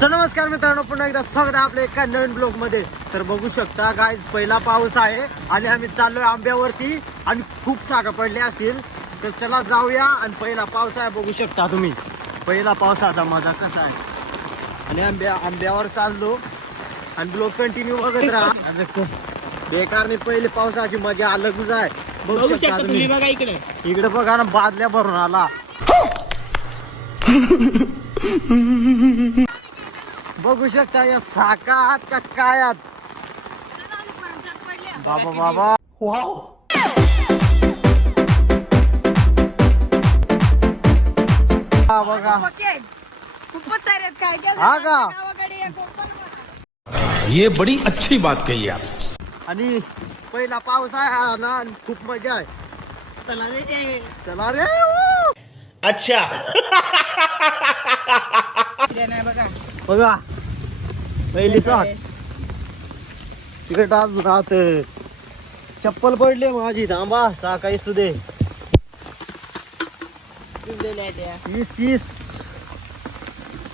नमस्कार मित्रांनो, पुन्हा एकदा स्वागत आहे आपल्या एका नवीन ब्लॉग मध्ये. तर बघू शकता गाइस, पहिला पाऊस आहे आणि आम्ही चाललोय आंब्यावरती आणि खूप सागा पडले असतील. तर चला जाऊया. आणि पहिला पाऊस आहे, बघू शकता तुम्ही पहिला पावसाचा मजा कसा आहे. आणि आंब्यावर चाललो आणि ब्लॉग कंटिन्यू बघत राहा. बेकारने पहिले पावसाची मजा अलगच आहे. बघू शकता तुम्ही. बघा इकडे बघा ना, बादल्या भरून आला. बघू शकता या साकात का कायात. बाबा बाबा, वाव. बघा खूपच सारे काय हा का. ये बड़ी अच्छी बात कही आप. आणि पहिला पाऊस आहे ना, आणि खूप मजा आहे. चला रे. अच्छा. बघा पहिली साथ तिकडे टाच राहत. चप्पल पडले माझी. थांबा, साकाई सुदे. वीस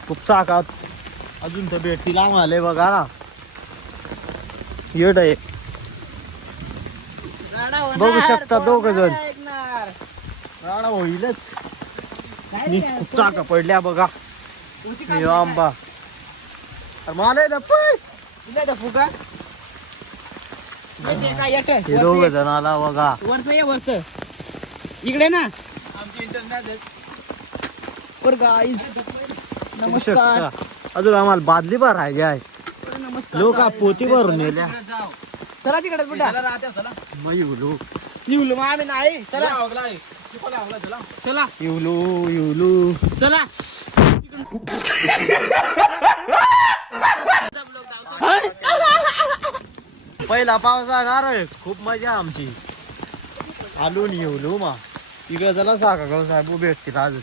खूप साकात अजून तर भेटतील आम्हाला. बघा ना, येड आहे. बघू शकता दोघ जण. राडा होईलच. खूप चाका पडल्या बघा. आंबा मला फुका. हे दोघ जण आला बघा. वर्ष इकडे ना आमची इंटरनेट. नमस्कार. अजून आम्हाला बादली भरायची आहे. नमस्कार. लोक पोती भरून नेल्या. चला तिकडे बुड्या. निवलो मग आम्ही नाही. चला चला येऊलू चला. पहिला पाऊस आहे. खूप मजा आमची. आलू येऊलू मा. इकडे चला साका गाव साहेब उभे असतील अजून.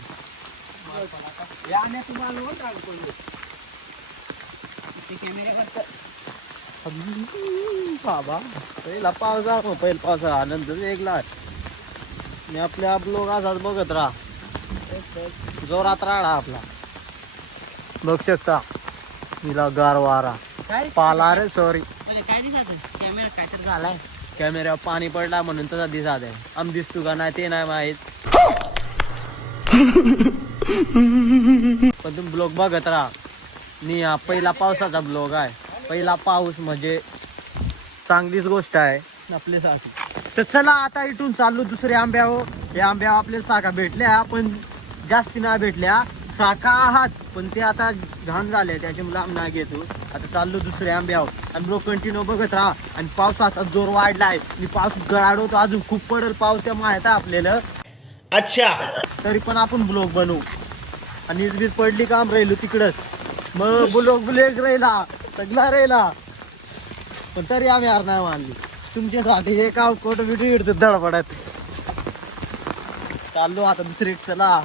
बाबा पहिला पाऊस आहे. पहिला पावसा आनंद वेगळा आहे. आणि आपल्या लोक असाच बघत राहा. जोरात राहा आपला. बघ शकता तिला गार वारा पाला रे. सॉरी, काय दिसत कॅमेरा काय तर झालाय. कॅमेऱ्यावर पाणी पडला म्हणून तसा दिसत आहे. आम दिसतो का नाही ते नाही माहित. पण तुम्ही ब्लॉग बघत राहा. मी हा पहिला पावसाचा ब्लॉग आहे. पहिला पाऊस म्हणजे चांगलीच गोष्ट आहे आपल्यासाठी. तर चला आता इथून चाललो दुसऱ्या आंब्यावर. या आंब्यावर आपल्याला साखा भेटल्या, पण जास्ती नाही भेटल्या. साखा आहात पण ते आता घाण झाले, त्याच्यामुळे आम्ही नाही घेतो. आता चाललो दुसऱ्या आंब्यावर आणि ब्लॉग कंटिन्यू बघत राहा. आणि पावसाचा जोर वाढलाय. मी पाऊस गळाडवतो, अजून खूप पडेल पाऊस त्या माहित आहे आपल्याला. अच्छा. तरी पण आपण ब्लॉग बनवू. आणि इजबीज पडली काम राहिलो तिकडच. मग ब्लॉग राहिला सगळा राहिला. पण तरी आम्ही हार नाही मानली. तुमच्यासाठी हे काम कोट व्हिडिओ इडतो धडपडत. चाललो आता दुसरी. चला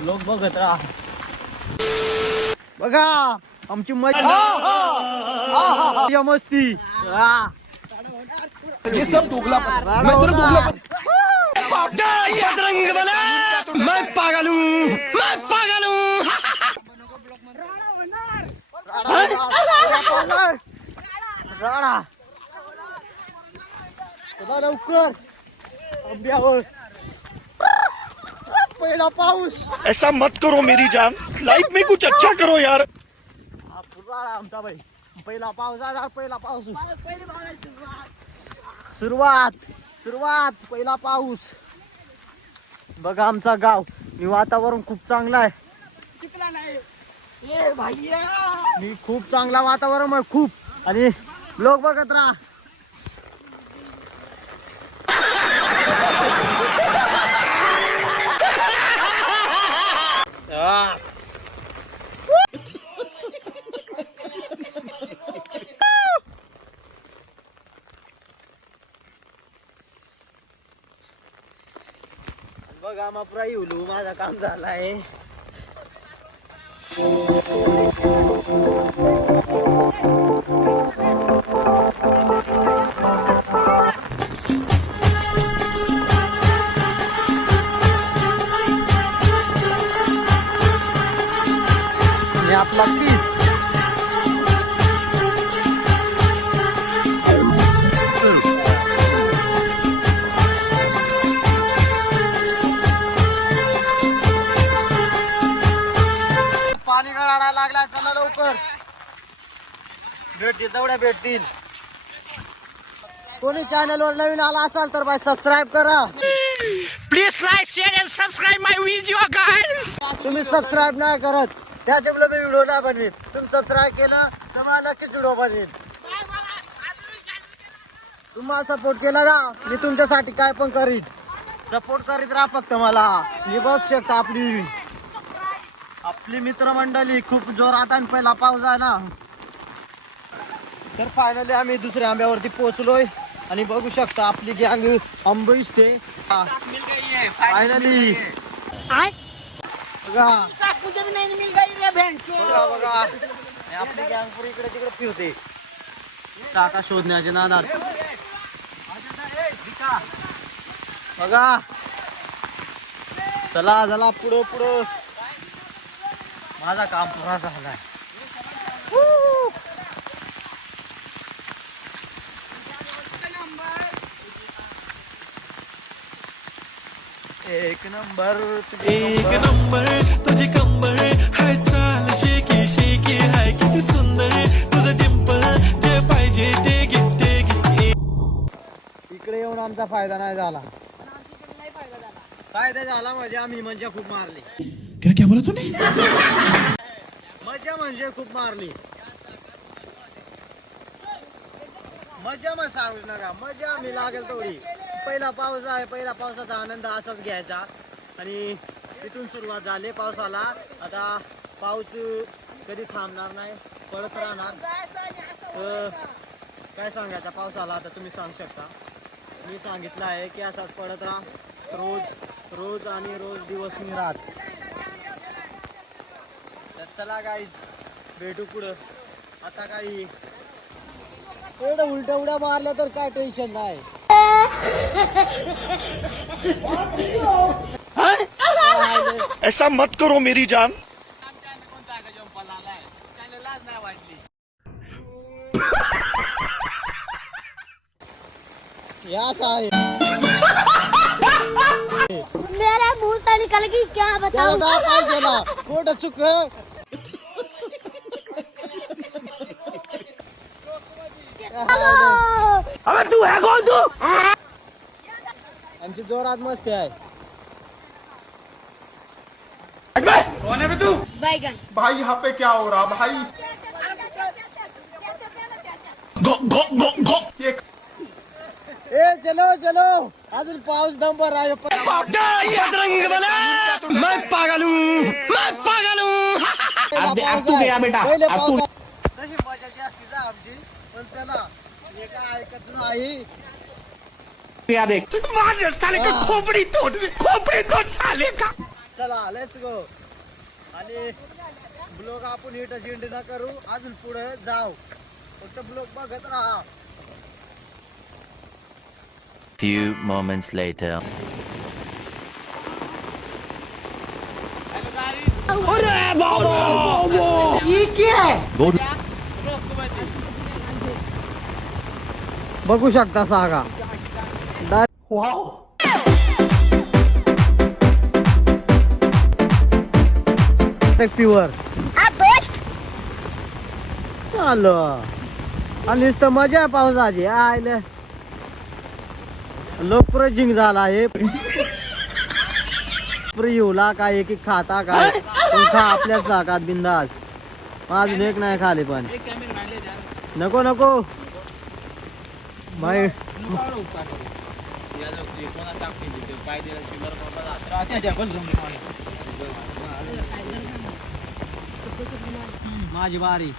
लोक बघत राहा. बघा आमची मजा मस्ती. ये सब दोगला मैं तेरे दोगला बजरंग बना. मैं पागल हूँ, मैं पागल हूँ. राडा चला लवकर आंब्यावर. पहिला पाऊस. ऐसा मत करो मेरी जान. लाइफ में कुछ अच्छा करो यार. राडा आमचा भाई. पहिला पाऊस आला. पहिला पाऊस. सुरुवात पहिला पाऊस. बघा आमचा गाव. मी वातावरण खूप चांगलं आहे. मी खूप चांगला वातावरण आहे खूप. आणि लोक बघत राहा. बघा मग पुरा येऊ. माझा काम झालाय. आपला पीस. पाणी गळायला लागला, चला लवकर. भेटतील तेवढ्या भेटतील. कोणी चॅनल वर नवीन आला असाल तर बाय सबस्क्राईब करा. Please like, share and subscribe my video, guys. तुम्ही सबस्क्राईब नाही करत त्याच्यामुळे मी व्हिडिओ नाही बनवीत. तुम्ही सबस्क्राईब केला तर मला नक्कीच व्हिडिओ बनवीत. तुम्हाला सपोर्ट केला ना मी तुमच्यासाठी काय पण करीन. सपोर्ट करीत राहा फक्त मला. मी बघ शकता आपली मित्रमंडळी खूप जोरात आणि पहिला पाऊस आहे ना. तर फायनली आम्ही दुसऱ्या आंब्यावरती पोहोचलोय आणि बघू शकता आपली गँग अंबरीश ते फायनली बघा बघा आपली गँग पुरी इकडे तिकडे फिरते साका शोधण्याच्या नादात. बघा चला चला पुढं पुढं. माझा काम पुरा झालाय. एक नंबर तुझी कंबर हाय चाल शेकी शेकी हाय किती सुंदर तुझं डिंपल जे पाहिजे ते घे. इकडे येऊन आमचा फायदा नाही झाला. फायदा झाला म्हणजे आम्ही मजा खूप मारली. क्या बोला तूने? मजा म्हणजे खूप मारली. मजा मग सांगूच नका. मजा आम्ही लागेल तेवढी. पहिला पाऊस आहे. पहिला पावसाचा आनंद असाच घ्यायचा आणि तिथून सुरुवात झाली पावसाला. आता पाऊस कधी थांबणार नाही, पडत राहणार. काय सांगायचं पावसाला आता तुम्ही सांगू शकता. मी सांगितलं आहे की असाच पडत राहा रोज रोज आणि रोज दिवस मी राहत. तर चला गाईज भेटू पुढं. आता काही एवढं उलट्या उड्या मारल्या तर काय टेन्शन नाही. ऐसा मत करो मेरी जान. आहे मेरा मुंह से निकल गई क्या बताऊं. पाहिजे कोट चुक. अबे तू है कौन तू? आमची जोरात मस्ती आहे. कौन है बे तू? बैगन भाई यहाँ पे क्या हो रहा भाई? ये ए चलो चलो अजून पाऊस दंबर आहे. बजरंग बना. मैं पागल हूँ, मैं पागल हूँ. अब तू गया बेटा. तशी मजाची असती जा आमची पण त्याला हे काय ऐकत नाही. साले का खोपड़ी तोड़ साले का. चला लेट्स गो. आणि ब्लॉग आपण इथं झेंड न करू. अजून पुढे जाऊ. फक्त ब्लॉग बघत राहा. Few moments later. बघू शकता सागा. प्युअर आलं आणि नुसतं मजा आहे पावसाची. आयले लोकप्रिय जिंक झाला आहे. येऊला काय एक खाता काय पण खा आपल्याच जागात बिंदास. अजून एक नाही खाली पण नको नको बाई. माझी बारी.